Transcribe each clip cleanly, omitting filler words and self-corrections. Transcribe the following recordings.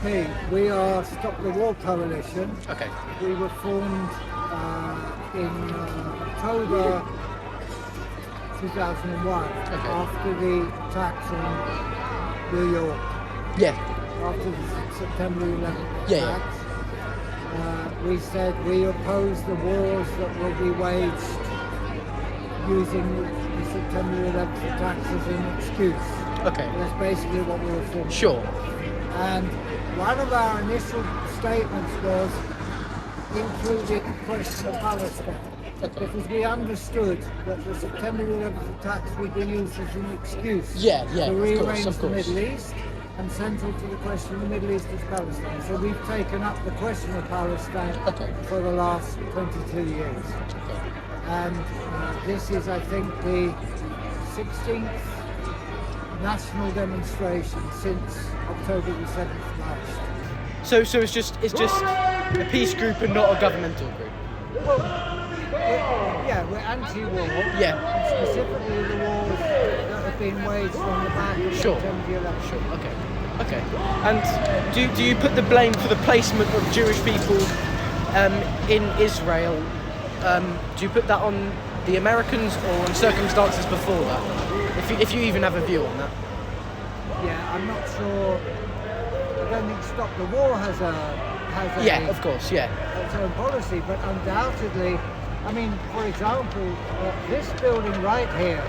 Okay, we are Stop the War Coalition. Okay. We were formed in October 2001 after the attacks on New York. Yeah. After the September 11th Yeah, attacks. We said we oppose the wars that will be waged using the September 11th attacks as an excuse. Okay. That's basically what we were formed. Sure. And one of our initial statements was including the question of Palestine. Because we understood that the September 11th attacks would be used as an excuse to rearrange the Middle East, and central to the question of the Middle East is Palestine. So we've taken up the question of Palestine for the last 22 years. And this is, I think, the 16th national demonstration since October the 7th last. So it's just a peace group and not a governmental group. Well, we're anti-war. Yeah. Specifically the wars that have been waged on the back of September 11th. Sure. Okay. And do you put the blame for the placement of Jewish people in Israel? Do you put that on the Americans or on circumstances before that? If you even have a view on that. Yeah, I'm not sure. I don't think Stop the War has of course, its own policy, but undoubtedly, I mean, for example, this building right here,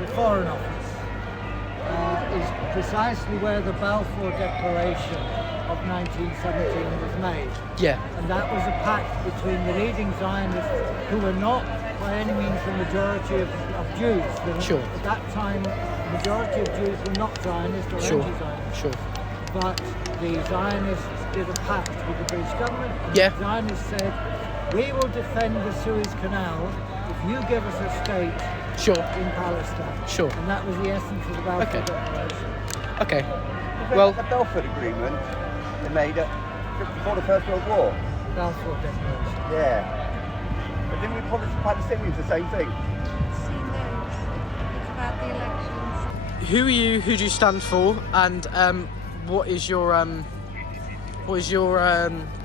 the Foreign Office, is precisely where the Balfour Declaration of 1917 was made. Yeah. And that was a pact between the leading Zionists, who were not by any means the majority of Jews. At that time, the majority of Jews were not Zionists or anti-Zionist. Sure. But the Zionists did a pact with the British government. And the Zionists said, we will defend the Suez Canal if you give us a state in Palestine. And that was the essence of the Balfour Declaration. Okay. Well, the Balfour Agreement they made it before the First World War. Balfour Declaration. Yeah. But didn't we promise the Palestinians the same thing? It's about the elections. Who are you? Who do you stand for? And what is your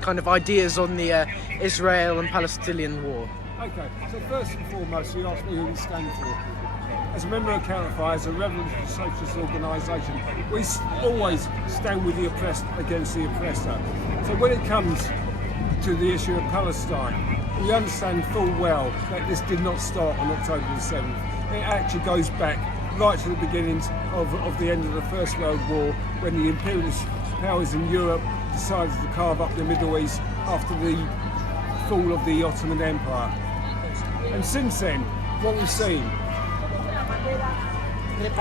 kind of ideas on the Israel and Palestinian war? Okay, so first and foremost, you asked me who we stand for. As a member of Counterfire, as a revolutionary socialist organisation, we always stand with the oppressed against the oppressor. So when it comes to the issue of Palestine, we understand full well that this did not start on October the 7th. It actually goes back right to the beginnings of the end of the First World War, when the imperialist powers in Europe decided to carve up the Middle East after the fall of the Ottoman Empire. And since then, what we've seen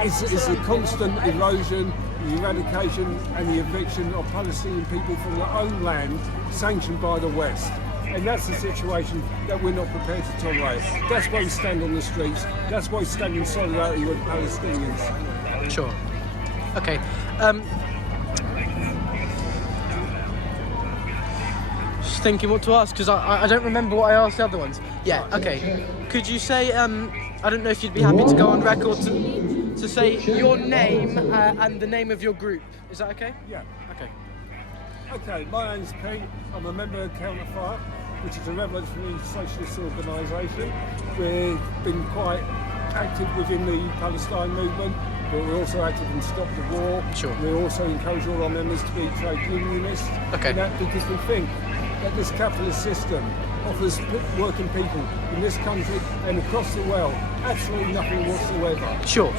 is the constant erosion, the eradication and the eviction of Palestinian people from their own land, sanctioned by the West. And that's the situation that we're not prepared to tolerate. That's why we stand on the streets. That's why we stand in solidarity with Palestinians. Sure. Okay. Just thinking what to ask, because I don't remember what I asked the other ones. Yeah, okay. Could you say, I don't know if you'd be happy to go on record to say your name and the name of your group. Is that okay? Yeah. Okay. Okay, my name's Pete. I'm a member of Counterfire, which is a revolutionary socialist organisation. We've been quite active within the Palestine movement, but we're also active in Stop the War. Sure. We also encourage all our members to be trade unionists. Okay. And that because we think that this capitalist system offers working people in this country and across the world absolutely nothing whatsoever. Sure.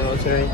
military.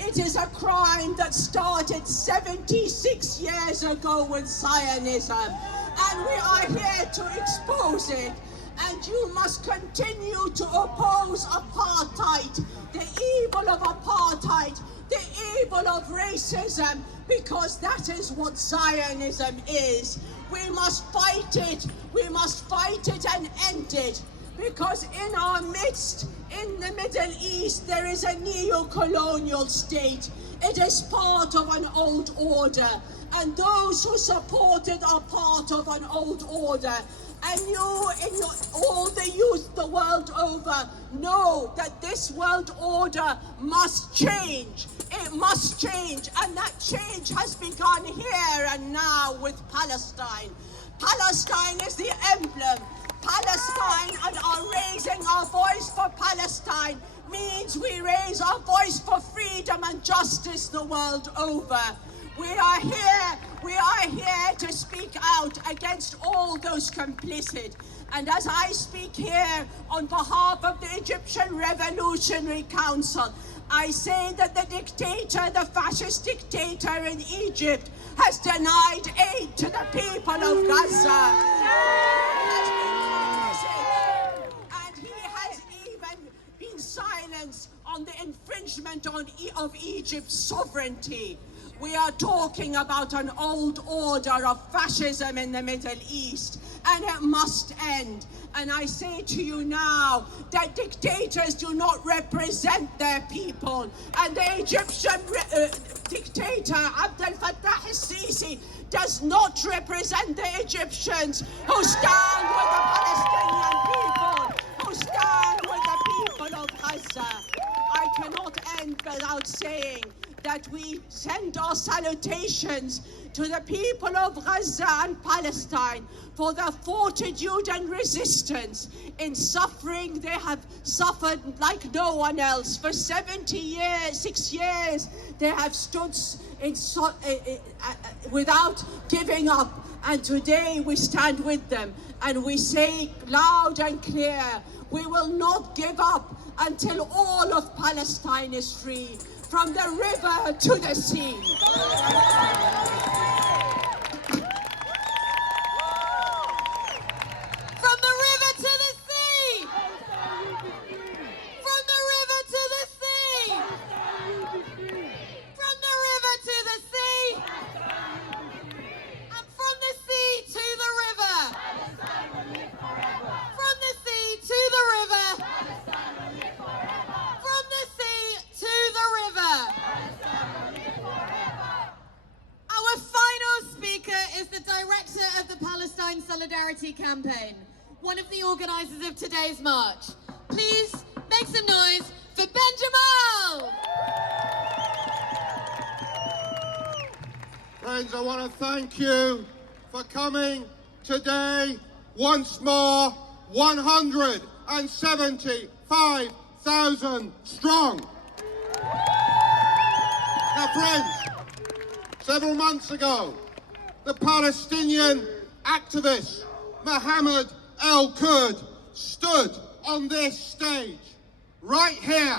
It is a crime that started 76 years ago with Zionism, and we are here to expose it. And you must continue to oppose apartheid, the evil of apartheid, the evil of racism, because that is what Zionism is. We must fight it. We must fight it and end it. Because in our midst, in the Middle East, there is a neo-colonial state. It is part of an old order. And those who support it are part of an old order. And you, all the youth the world over, know that this world order must change. It must change. And that change has begun here and now with Palestine. Palestine is the emblem. Palestine, and our raising our voice for Palestine means we raise our voice for freedom and justice the world over. We are here to speak out against all those complicit. And as I speak here on behalf of the Egyptian Revolutionary Council, I say that the dictator, the fascist dictator in Egypt, has denied aid to the people of Gaza. And he has even been silenced on the infringement of Egypt's sovereignty. We are talking about an old order of fascism in the Middle East, and it must end. And I say to you now that dictators do not represent their people, and the Egyptian dictator Abdel Fattah al-Sisi does not represent the Egyptians who stand with the Palestinian people, who stand with the people of Gaza. I cannot end without saying that we send our salutations to the people of Gaza and Palestine for their fortitude and resistance in suffering. They have suffered like no one else. For 6 years, they have stood without giving up. And today we stand with them and we say loud and clear, we will not give up until all of Palestine is free, from the river to the sea. From the river to the sea! From the river to the sea! From the river to the sea! And from the sea to the river! From the sea to the river! From the sea to the river! Our final speaker is the director of the Palestine Solidarity Campaign, one of the organisers of today's march. Please make some noise for Ben Jamal! Friends, I want to thank you for coming today once more, 175,000 strong. Now friends, several months ago, the Palestinian activist Mohammed El-Kurd stood on this stage, right here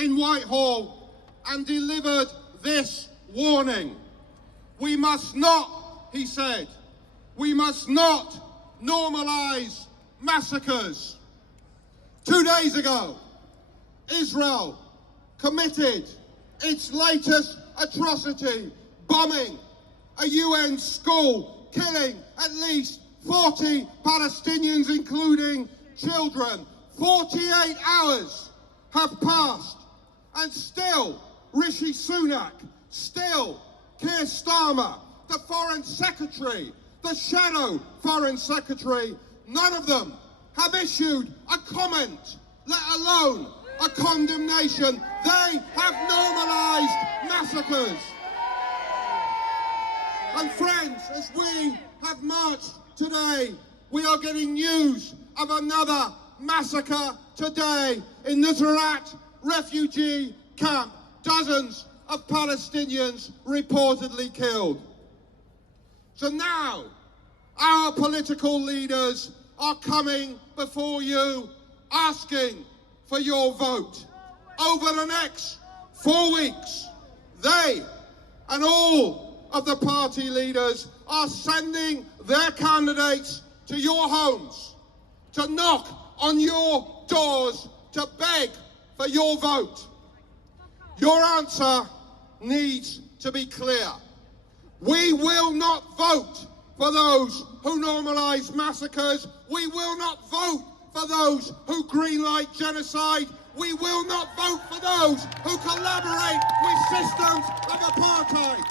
in Whitehall, and delivered this warning. We must not, he said, we must not normalize massacres. 2 days ago, Israel committed its latest atrocity, bombing a UN school, killing at least 40 Palestinians, including children. 48 hours have passed, and still Rishi Sunak, still Keir Starmer, the Foreign Secretary, the Shadow Foreign Secretary, none of them have issued a comment, let alone a condemnation. They have normalised massacres. And friends, as we have marched today, we are getting news of another massacre today in Nusrat refugee camp. Dozens of Palestinians reportedly killed. So now, our political leaders are coming before you asking for your vote. Over the next 4 weeks, they and all of the party leaders are sending their candidates to your homes, to knock on your doors, to beg for your vote. Your answer needs to be clear. We will not vote for those who normalise massacres. We will not vote for those who greenlight genocide. We will not vote for those who collaborate with systems of apartheid.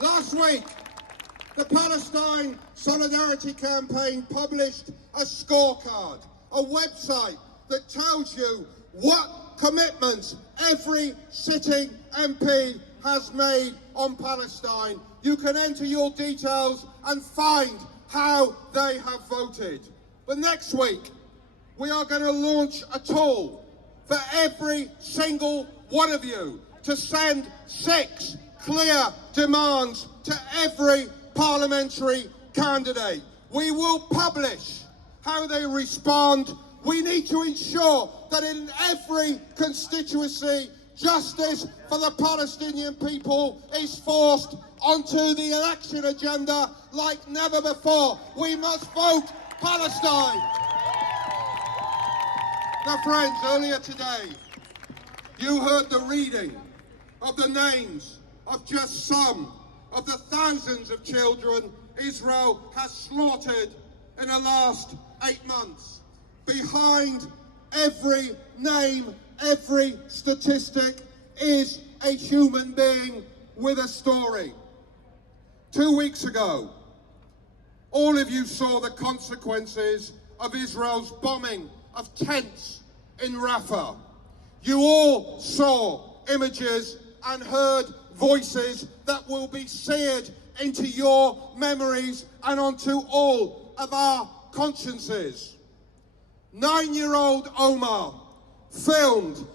Last week, the Palestine Solidarity Campaign published a scorecard, a website that tells you what commitments every sitting MP has made on Palestine. You can enter your details and find how they have voted. But next week, we are going to launch a tool for every single one of you to send 6 clear demands to every parliamentary candidate. We will publish how they respond. We need to ensure that in every constituency, justice for the Palestinian people is forced onto the election agenda like never before. We must vote Palestine. Now, friends, earlier today, you heard the reading of the names of just some of the thousands of children Israel has slaughtered in the last 8 months. Behind every name, every statistic is a human being with a story. 2 weeks ago, all of you saw the consequences of Israel's bombing of tents in Rafah. You all saw images and heard voices that will be seared into your memories and onto all of our consciences. 9-year-old Omar filmed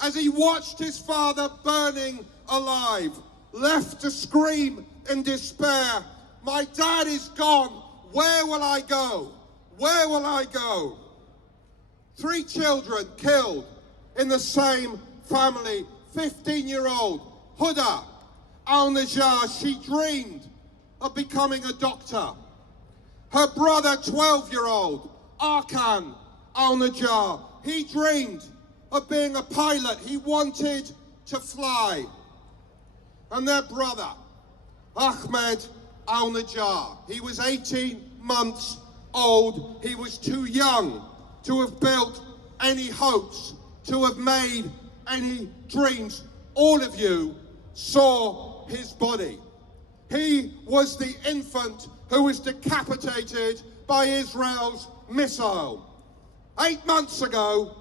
as he watched his father burning alive, left to scream in despair, "My dad is gone, where will I go? Where will I go?" 3 children killed in the same family. 15-year-old Huda al-Najjar, she dreamed of becoming a doctor. Her brother, 12-year-old Arkan al-Najjar, he dreamed of being a pilot. He wanted to fly. And their brother, Ahmed al-Najjar, he was 18 months old. He was too young to have built any hopes, to have made any dreams. All of you saw his body. He was the infant who was decapitated by Israel's missile. 8 months ago,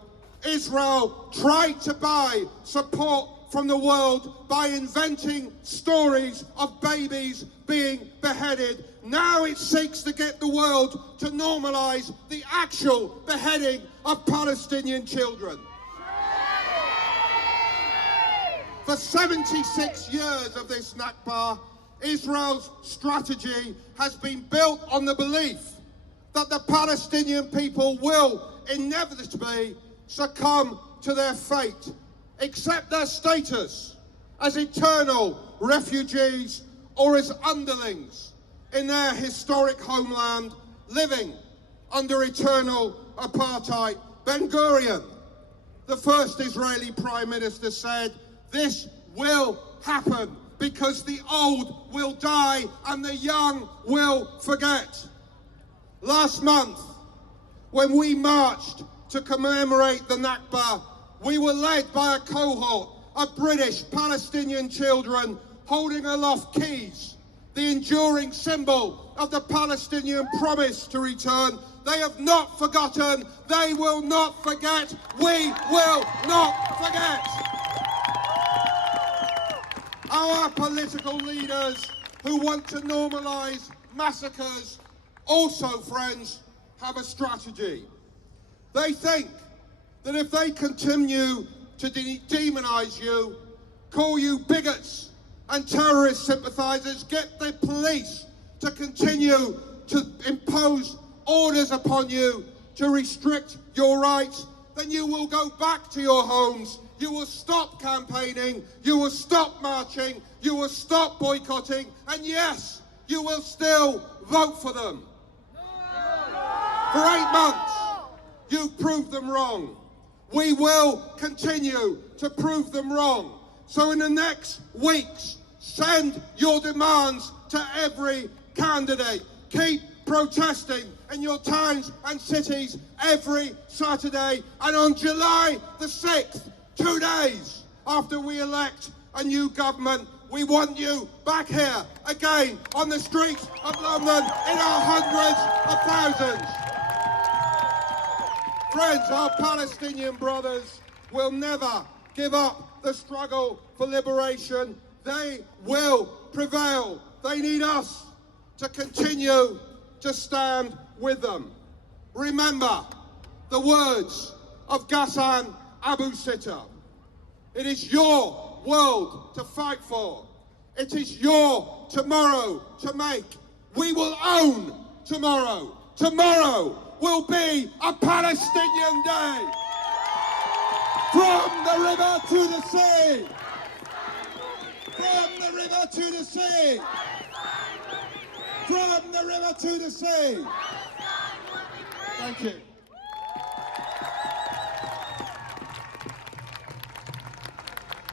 Israel tried to buy support from the world by inventing stories of babies being beheaded. Now it seeks to get the world to normalize the actual beheading of Palestinian children. For 76 years of this Nakba, Israel's strategy has been built on the belief that the Palestinian people will inevitably succumb to their fate, accept their status as eternal refugees or as underlings in their historic homeland, living under eternal apartheid. Ben-Gurion, the first Israeli Prime Minister, said, "This will happen because the old will die and the young will forget." Last month, when we marched to commemorate the Nakba, we were led by a cohort of British Palestinian children holding aloft keys, the enduring symbol of the Palestinian promise to return. They have not forgotten. They will not forget. We will not forget. Our political leaders who want to normalise massacres also, friends, have a strategy. They think that if they continue to demonise you, call you bigots and terrorist sympathisers, get the police to continue to impose orders upon you to restrict your rights, then you will go back to your homes, you will stop campaigning, you will stop marching, you will stop boycotting, and yes, you will still vote for them. For 8 months, you've proved them wrong. We will continue to prove them wrong. So in the next weeks, send your demands to every candidate. Keep protesting in your towns and cities every Saturday. And on July the 6th, 2 days after we elect a new government, we want you back here again on the streets of London in our hundreds of thousands. Friends, our Palestinian brothers will never give up the struggle for liberation. They will prevail. They need us to continue to stand with them. Remember the words of Ghassan Abu Sitta. It is your world to fight for. It is your tomorrow to make. We will own tomorrow. Tomorrow will be a Palestinian day. From the river to the sea. From the river to the sea. From the river to the sea. Thank you.